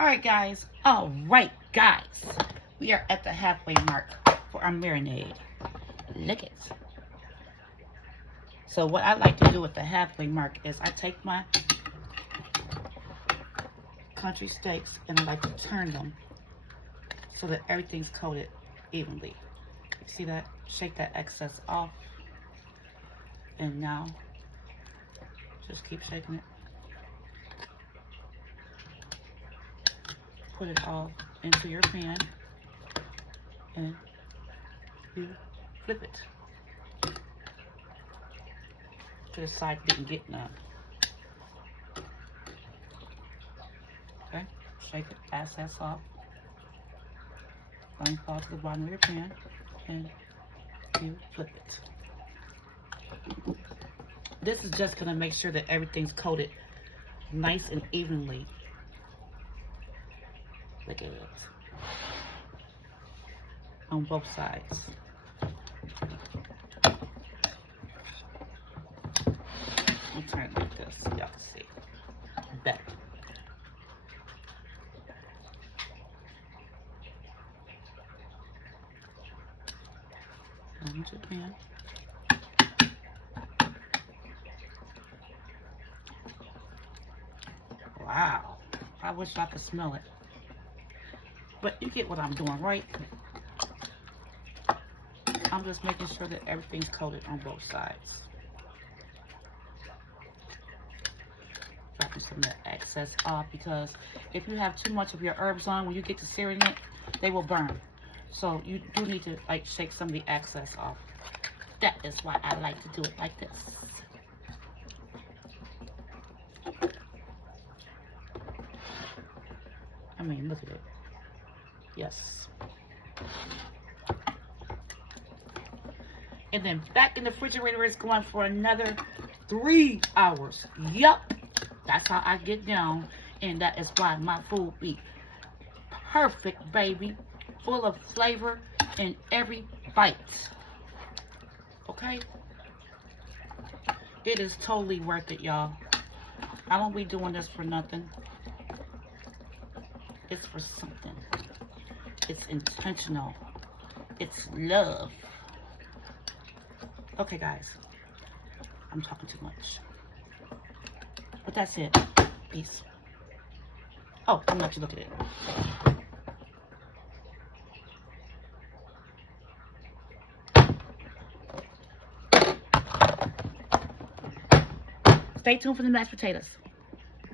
Alright guys, we are at the halfway mark for our marinade. Look it. So what I like to do at the halfway mark is I take my country steaks and I like to turn them so that everything's coated evenly. You see that? Shake that excess off. And now, just keep shaking it. Put it all into your pan and you flip it to the side you can get none. Okay, shake it, excess off. Don't fall to the bottom of your pan and you flip it. This is just gonna make sure that everything's coated nice and evenly. Look at it. On both sides. I'll turn it like this so y'all can see better. Into the pan. Wow, I wish I could smell it. But you get what I'm doing, right? I'm just making sure that everything's coated on both sides. Dropping some of the excess off because if you have too much of your herbs on, when you get to searing it, they will burn. So you do need to like shake some of the excess off. That is why I like to do it like this. I mean, look at it. Yes. And then back in the refrigerator is going for another 3 hours. Yup. That's how I get down. And that is why my food be perfect, baby. Full of flavor in every bite. Okay? It is totally worth it, y'all. I don't be doing this for nothing. It's for something. It's intentional. It's love. Okay, guys. I'm talking too much. But that's it. Peace. Oh, I'm not you look at it. Stay tuned for the mashed potatoes.